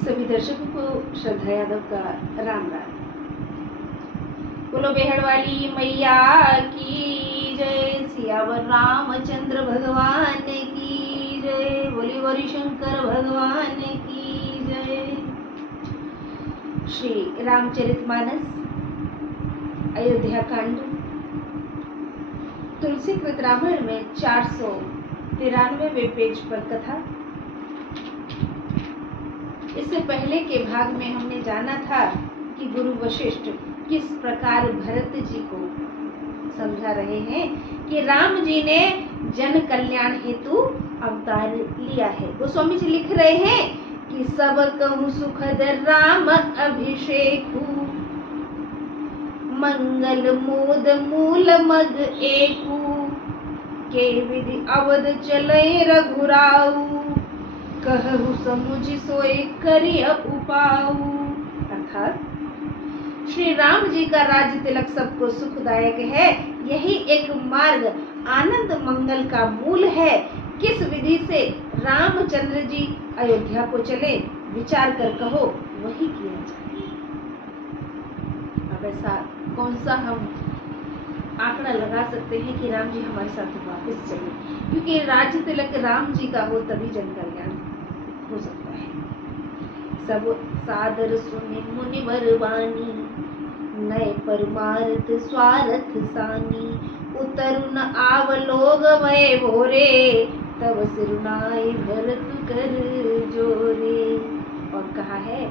सभी दर्शकों को श्रद्धा यादव का राम राम। बोलो बेहड़ वाली मैया की जय, सियावर रामचंद्र भगवान की जय, बोली गौरी शंकर भगवान की जय। श्री रामचरितमानस अयोध्या कांड तुलसीकृत रामायण में 493वें पेज पर कथा। इससे पहले के भाग में हमने जाना था कि गुरु वशिष्ठ किस प्रकार भरत जी को समझा रहे हैं कि राम जी ने जन कल्याण हेतु अवतार लिया है। गोस्वामी जी लिख रहे हैं कि सब कहूँ सुखद राम अभिषेकु, मंगल मोद मूल मग एकु, के विधि अवध चले रघुराऊ, कहु समुझ सोए करिय उपाऊ। अर्थात श्री राम जी का राज तिलक सबको सुखदायक है। यही एक मार्ग आनंद मंगल का मूल है। किस विधि से रामचंद्र जी अयोध्या को चले, विचार कर कहो, वही किया जाए। अब ऐसा कौन सा हम आंकड़ा लगा सकते हैं कि राम जी हमारे साथ वापस चले, क्योंकि राज तिलक राम जी का हो तभी जन कल्याण हो सकता है। सब सादर सुने मुनिवर वाणी, नए परमार्थ स्वार्थ सानी, उतरु न आव लोग वै भोरे, तब सिरुनाई भरत कर जोरे। और कहा है,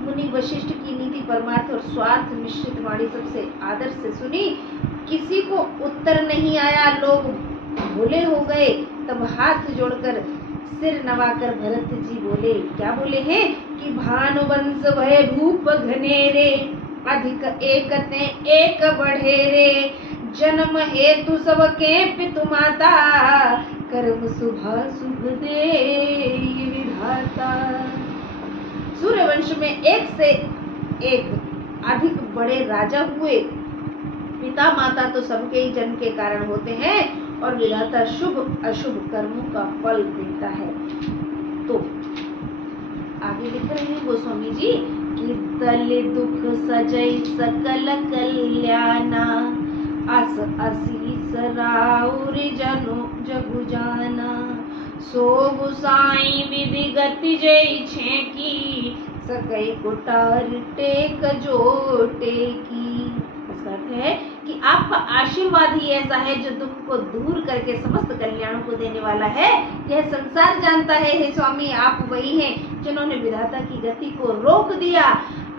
मुनि वशिष्ठ की नीति परमार्थ और स्वार्थ मिश्रित वाणी सबसे आदर से सुनी, किसी को उत्तर नहीं आया, लोग भोले हो गए, तब हाथ जोड़कर सिर नवाकर भरत जी बोले। क्या बोले हैं कि भानुवंश भय भूप घनेरे, अधिक एकते एक बढ़ेरे, जन्म हेतु सबके पितु माता, कर्म शुभ शुभ दे विधाता। सूर्यवंश में एक से एक अधिक बड़े राजा हुए, पिता माता तो सबके ही जन्म के कारण होते हैं, और विधाता शुभ अशुभ कर्मों का फल देता है। तो आगे लिख रहे हैं गोस्वामी जी कि दल दुख सजई सकल कल्याणा, अस असीस राउर जनु जगु जाना, सो गुसाई विधि गति जय छेकी, सकई कुटार टेक जो टेकी। इसका अर्थ है कि आपका आशीर्वाद ही ऐसा है जो दुख को दूर करके समस्त कल्याणों को देने वाला है। यह संसार जानता है हे स्वामी, आप वही हैं जिन्होंने विधाता की गति को रोक दिया।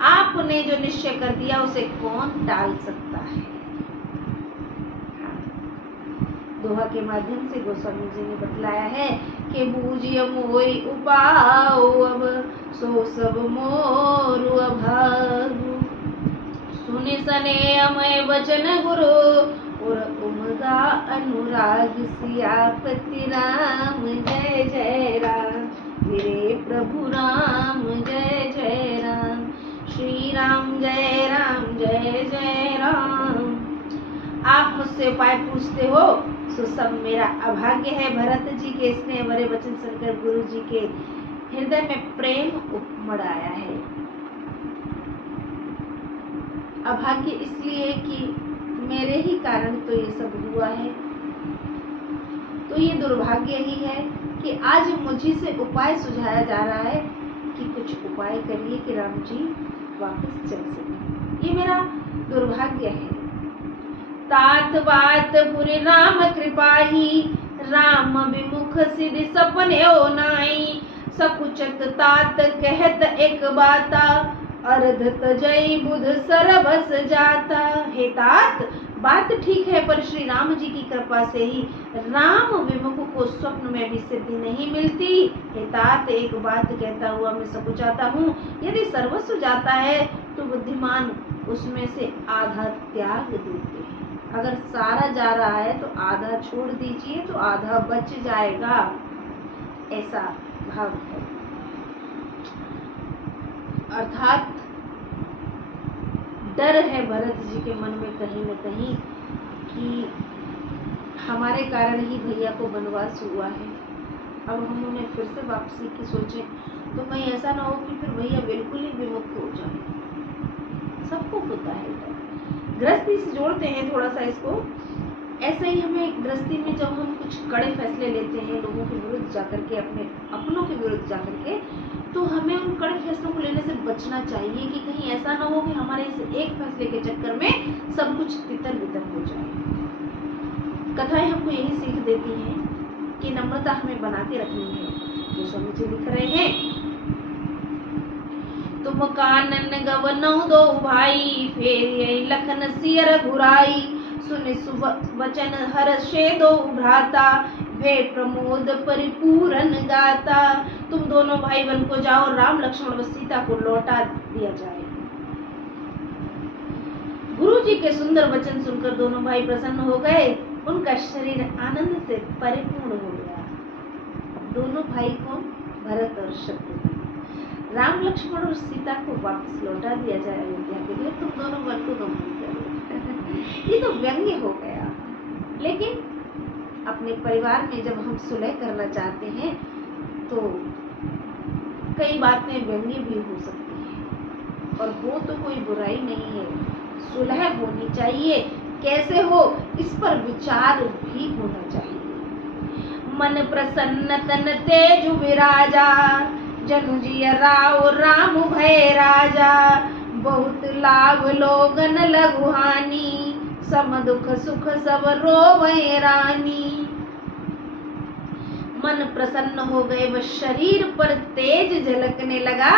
आपने जो निश्चय कर दिया उसे कौन टाल सकता है। दोहा के माध्यम से गोस्वामी जी ने बतलाया है कि बूझिय मोई उपाओ, अब सो सब मोरु अभागु, सुनि सने अमय वचन गुरु, और उमदा अनुराग सियापति राम जय जय राम, मेरे प्रभु राम जय जय राम, श्री राम जय राम जय जय राम। आप मुझसे उपाय पूछते हो, सो सब मेरा अभाग्य है। भरत जी के स्नेह भरे वचन सुनकर गुरु जी के हृदय में प्रेम उमड़ आया है। अभाग्य इसलिए कि मेरे ही कारण तो ये सब हुआ है, तो ये दुर्भाग्य ही है कि आज मुझी से उपाय सुझाया जा रहा है कि कुछ उपाय करिए कि राम जी वापस चल सके। ये मेरा दुर्भाग्य है। तात बात पुरि राम कृपाही, राम विमुख सिद्धि सपने ओ नाई, सकुचत तात कहत एक बाता, अर्ध तजई बुध सरबस जाता। हे तात, बात ठीक है, पर श्री राम जी की कृपा से ही राम विमुख को स्वप्न में भी सिद्धि नहीं मिलती। हे तात, एक बात कहता हुआ मैं सकुचाता हूँ, यदि सर्वस्व जाता है तो बुद्धिमान उसमें से आधा त्याग देते हैं। अगर सारा जा रहा है तो आधा छोड़ दीजिए, तो आधा बच जाएगा, ऐसा भाव है। अर्थात डर है भरत जी के मन में कहीं न कहीं कि हमारे कारण ही भैया को वनवास हुआ है, अब हम उन्हें फिर से वापसी की सोचें तो कहीं ऐसा ना हो कि फिर भैया बिल्कुल ही विमुख हो जाए। सबको होता है डर। गृहस्थी से जोड़ते हैं थोड़ा सा इसको। ऐसे ही हमें गृहस्थी में जब हम कुछ कड़े फैसले लेते हैं लोगों के विरुद्ध जाकर के, अपनों के विरुद्ध जाकर के, तो हमें उन कड़े फैसलों को लेने से बचना चाहिए कि कहीं ऐसा ना हो कि हमारे इस एक फैसले के चक्कर में सब कुछ तितर बितर हो जाए। कथाएं हमको यही सीख देती हैं कि नम्रता हमें बना के रखनी है। तो स्वामी जी लिख रहे हैं, तुम कानन गवनौ दो भाई, फेर लखन सियर घुराई, सुनि वचन हर्षे दो भ्राता, वे प्रमोद परिपूरन गाता। तुम दोनों भाई बन को जाओ, राम लक्ष्मण व सीता को लौटा दिया जाए। गुरु जी के सुंदर वचन सुनकर दोनों भाई प्रसन्न हो गए, उनका शरीर आनंद से परिपूर्ण हो गया। दोनों भाई कौन? भरत और शत्रुघ्न। राम लक्ष्मण और सीता को वापस लौटा दिया जाए अयोध्या के लिए, तुम दोनों वन को गमन करो। ये तो व्यंग्य हो गया, लेकिन अपने परिवार में जब हम सुलह करना चाहते हैं तो कई बातें व्यंग्य भी हो सकती है, और वो तो कोई बुराई नहीं है। सुलह होनी चाहिए, कैसे हो इस पर विचार भी होना चाहिए। मन प्रसन्न तन तेज विराजा, जनुजिय राव राम भय राजा, बहुत लाभ लोगन लघु हानि, सम दुख सुख सब रोवै रानी। मन प्रसन्न हो गए, वह शरीर पर तेज झलकने लगा,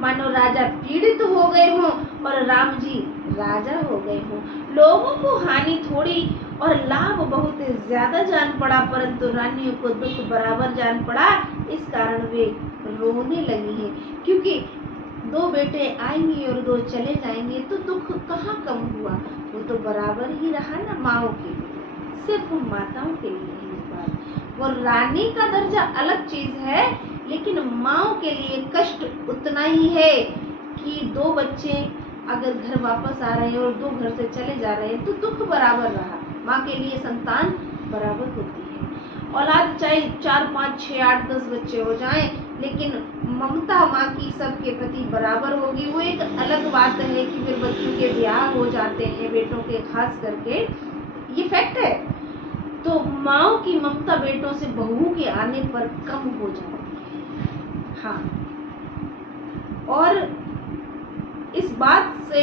मानो राजा पीड़ित हो गए हों और राम जी राजा हो गए हों। लोगों को हानि थोड़ी और लाभ बहुत ज्यादा जान पड़ा, परंतु रानियों को दुख बराबर जान पड़ा। इस कारण वे रोने लगी हैं, क्योंकि दो बेटे आएंगे और दो चले जाएंगे तो दुख कहाँ कम हुआ, वो तो बराबर ही रहा ना माओ के लिए, सिर्फ माताओं के लिए ही बात। वो रानी का दर्जा अलग चीज है, लेकिन माओ के लिए कष्ट उतना ही है कि दो बच्चे अगर घर वापस आ रहे हैं और दो घर से चले जा रहे हैं तो दुख बराबर रहा। माँ के लिए संतान बराबर होती है। औलाद चाहे 4, 5, 6, 8, 10 बच्चे हो जाएं, लेकिन ममता माँ की सबके प्रति बराबर होगी। वो एक अलग बात है कि फिर बच्चों के ब्याह हो जाते हैं, बेटों के खास करके, ये फैक्ट है। तो माँ की ममता बेटों से बहू के आने पर कम हो जाती है। हाँ, और इस बात से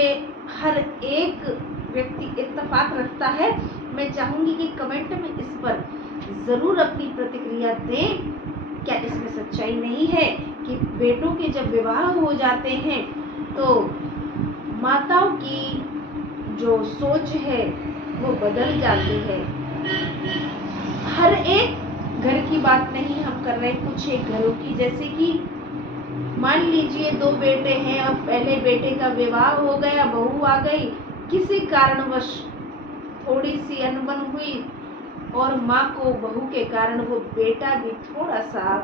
हर एक व्यक्ति इत्तेफाक रखता है। मैं चाहूंगी कि कमेंट में इस पर जरूर अपनी प्रतिक्रिया दें। क्या इसमें सच्चाई नहीं है कि बेटों के जब विवाह हो जाते हैं तो माताओं की जो सोच है वो बदल जाती है? हर एक घर की बात नहीं हम कर रहे, कुछ एक घरों की, जैसे कि मान लीजिए 2 बेटे हैं, अब पहले बेटे का विवाह हो गया, बहू आ गई, किसी कारणवश थोड़ी सी अनबन हुई और माँ को बहू के कारण वो बेटा भी थोड़ा सा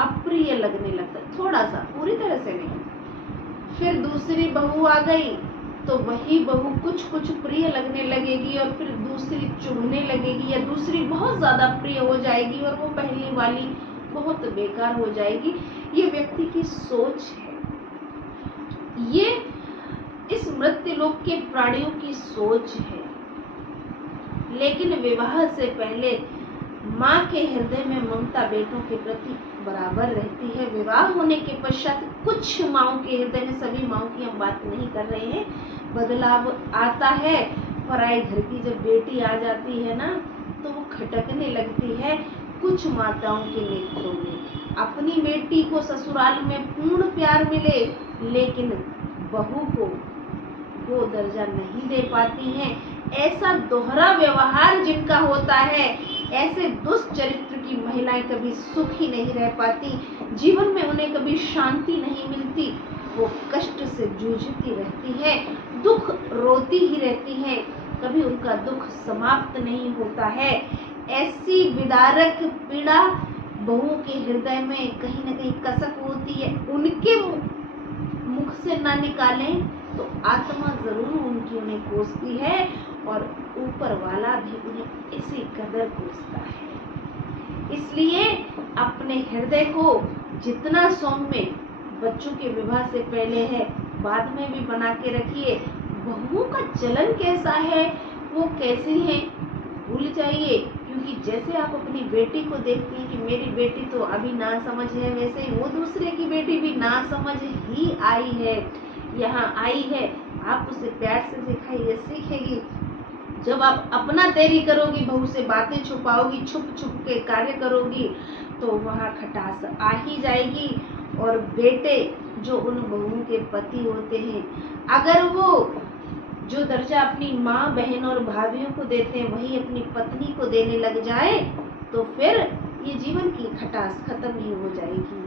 अप्रिय लगने लगता, थोड़ा सा, पूरी तरह से नहीं। फिर दूसरी बहू आ गई तो वही बहू कुछ कुछ प्रिय लगने लगेगी और फिर दूसरी चुभने लगेगी या दूसरी बहुत ज्यादा प्रिय हो जाएगी और वो पहली वाली बहुत बेकार हो जाएगी। ये व्यक्ति की सोच है, ये इस मृत्युलोक के प्राणियों की सोच है। लेकिन विवाह से पहले माँ के हृदय में ममता बेटों के प्रति बराबर रहती है। विवाह होने के पश्चात कुछ माँओं के हृदय में, सभी माँओं की हम बात नहीं कर रहे हैं, बदलाव आता है। पराए घर की जब बेटी आ जाती है ना तो वो खटकने लगती है। कुछ माताओं के नेत्रों में अपनी बेटी को ससुराल में पूर्ण प्यार मिले, लेकिन बहू को वो दर्जा नहीं दे पाती हैं। ऐसा दोहरा व्यवहार जिनका होता है, ऐसे दुष्ट चरित्र की महिलाएं कभी सुखी नहीं रह पाती, जीवन में उन्हें कभी शांति नहीं मिलती, वो कष्ट से जूझती रहती है, दुख रोती ही रहती है, कभी उनका दुख समाप्त नहीं होता है। ऐसी विदारक पीड़ा बहुओं के हृदय में कहीं न कहीं कसक होती है। उनके मुख से ना निकालें तो आत्मा जरूर उनकी उन्हें कोसती है और ऊपर वाला भी उन्हें इसी कदर कोसता है। इसलिए अपने हृदय को जितना सौम्य बच्चों के विवाह से पहले है, बाद में भी बना के रखिए। बहुओं का चलन कैसा है, वो कैसी है, भूल जाइए। क्योंकि जैसे आप अपनी बेटी को देखती हैं कि मेरी बेटी तो अभी ना समझ है, वैसे ही वो दूसरे की बेटी भी ना समझ ही आई है, यहाँ आई है। आप उसे प्यार से सिखाइए, सीखेगी। जब आप अपना देरी करोगी, बहू से बातें छुपाओगी, छुप छुप के कार्य करोगी, तो वहाँ खटास आ ही जाएगी। और बेटे जो उन बहुओं के पति होते हैं, अगर वो जो दर्जा अपनी माँ, बहन और भाभीियों को देते हैं वही अपनी पत्नी को देने लग जाए, तो फिर ये जीवन की खटास खत्म ही हो जाएगी।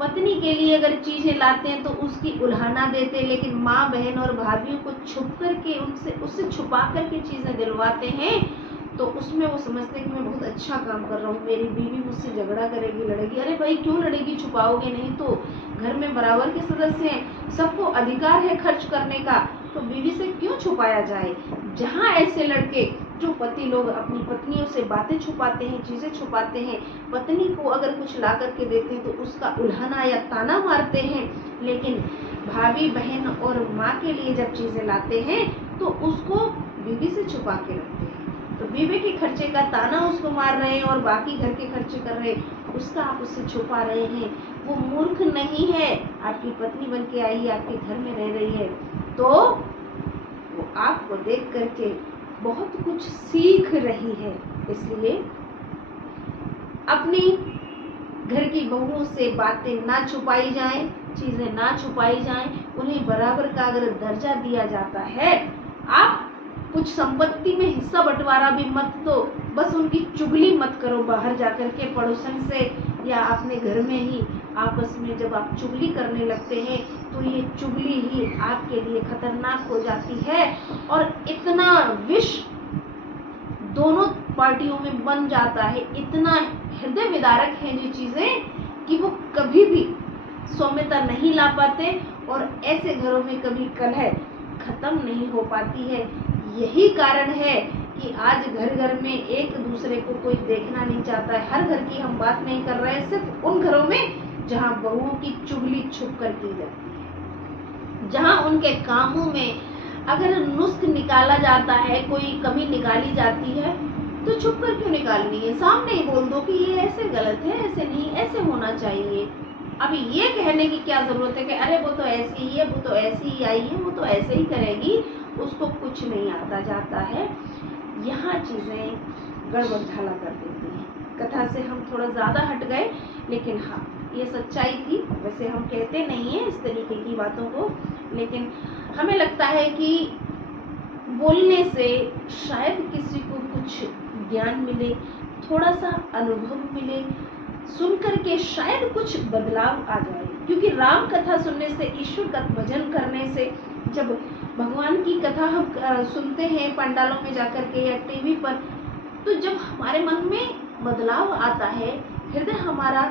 पत्नी के लिए अगर चीजें लाते हैं तो उसकी उल्हाना देते, लेकिन माँ, बहन और भाभीियों को छुप करके उससे छुपा करके चीजें दिलवाते हैं, तो उसमें वो समझते हैं कि मैं बहुत अच्छा काम कर रहा हूँ, मेरी बीवी मुझसे झगड़ा करेगी, लड़ेगी। अरे भाई क्यों लड़ेगी, छुपाओगे नहीं तो? घर में बराबर के सदस्य हैं, सबको अधिकार है खर्च करने का, तो बीवी से क्यों छुपाया जाए? जहाँ ऐसे लड़के जो पति लोग अपनी पत्नियों से बातें छुपाते हैं, चीजें छुपाते हैं, पत्नी को अगर कुछ ला करके देते हैं तो उसका उल्हाना या ताना मारते हैं, लेकिन भाभी, बहन और माँ के लिए जब चीजें लाते हैं तो उसको बीवी से छुपा के रखते हैं। तो बीवी के खर्चे का ताना उसको मार रहे हैं और बाकी घर के खर्चे कर रहे हैं, उसका आप उससे छुपा रहे हैं। वो मूर्ख नहीं है, आपकी पत्नी बन के आई है, आपके घर में रह रही है, तो वो आपको देख करके बहुत कुछ सीख रही है। इसलिए अपनी घर की बहुओं से बातें ना छुपाई जाएं, चीजें ना छुपाई जाएं, उन्हें बराबर का अगर दर्जा दिया जाता है। आप कुछ संपत्ति में हिस्सा बंटवारा भी मत दो, बस उनकी चुगली मत करो बाहर जाकर के पड़ोसन से या अपने घर में ही। आपस में जब आप चुगली करने लगते हैं तो ये चुगली ही आपके लिए खतरनाक हो जाती है और इतना विष दोनों पार्टियों में बन जाता है, इतना हृदय विदारक है ये चीजें कि वो कभी भी सौम्यता नहीं ला पाते और ऐसे घरों में कभी कलह खत्म नहीं हो पाती है। यही कारण है कि आज घर घर में एक दूसरे को कोई देखना नहीं चाहता है। हर घर की हम बात नहीं कर रहे हैं, सिर्फ उन घरों में जहां बहुओं की चुगली छुप कर की जाती है, जहां उनके कामों में अगर नुस्ख निकाला जाता है, कोई कमी निकाली जाती है, तो छुप कर क्यों निकालनी है? सामने ही बोल दो कि ये ऐसे गलत है, ऐसे नहीं, ऐसे होना चाहिए। अभी ये कहने की क्या जरूरत है कि अरे वो तो ऐसी ही है, वो तो ऐसी ही आई है, वो तो ऐसे ही करेगी, उसको कुछ नहीं आता जाता है। यहाँ चीजें गड़बड़ झाला कर देती हैं। कथा से हम थोड़ा ज्यादा हट गए, लेकिन हाँ ये सच्चाई थी। वैसे हम कहते नहीं है इस तरीके की बातों को, लेकिन हमें लगता है कि बोलने से शायद किसी को कुछ ज्ञान मिले, थोड़ा सा अनुभव मिले, सुनकर के शायद कुछ बदलाव आ जाए। क्योंकि राम कथा सुनने से, ईश्वर का भजन करने से, जब भगवान की कथा हम सुनते हैं पंडालों में जाकर के या टीवी पर, तो जब हमारे मन में बदलाव आता है, हृदय हमारा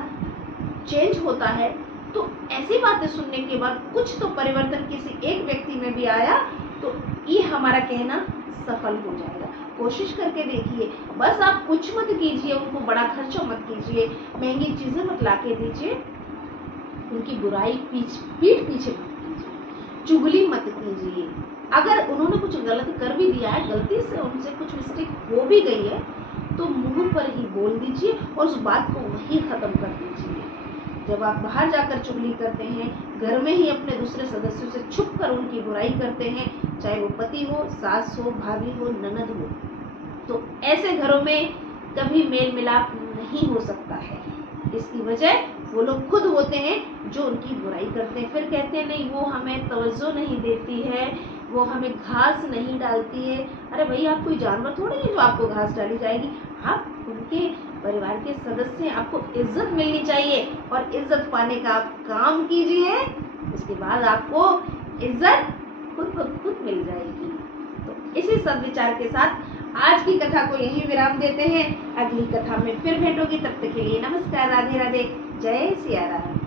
चेंज होता है, तो ऐसी बातें सुनने के बाद कुछ तो परिवर्तन किसी एक व्यक्ति में भी आया, तो ये हमारा कहना सफल हो जाएगा। कोशिश करके देखिए, बस आप कुछ मत कीजिए, उनको बड़ा खर्चा मत कीजिए, महंगी चीजें मत लाके दीजिए, उनकी बुराई पीठ पीछे मत कीजिए, चुगली मत कीजिए। अगर उन्होंने कुछ गलत कर भी दिया है, गलती से उनसे कुछ मिस्टेक हो भी गई है, तो मुंह पर ही बोल दीजिए और उस बात को वहीं खत्म कर दीजिए। जब आप बाहर जाकर चुगली करते हैं, घर में ही अपने दूसरे सदस्यों से छुप कर उनकी बुराई करते हैं, चाहे वो पति हो, सास हो, भाभी हो, ननद हो, तो ऐसे घरों में कभी मेल मिलाप नहीं हो सकता है। इसकी वजह वो लोग खुद होते हैं जो उनकी बुराई करते हैं। फिर कहते हैं नहीं वो हमें तवज्जो नहीं देती है, वो हमें घास नहीं डालती है। अरे भाई आप कोई जानवर थोड़ी है जो आपको घास डाली जाएगी, आप उनके परिवार के सदस्य हैं, आपको इज्जत मिलनी चाहिए और इज्जत पाने का आप काम कीजिए, उसके बाद आपको इज्जत खुद ब खुद मिल जाएगी। तो इसी सब विचार के साथ आज की कथा को यहीं विराम देते हैं। अगली कथा में फिर भेंट होगी, तब तक के लिए नमस्कार, राधे राधे, जय सिया राम।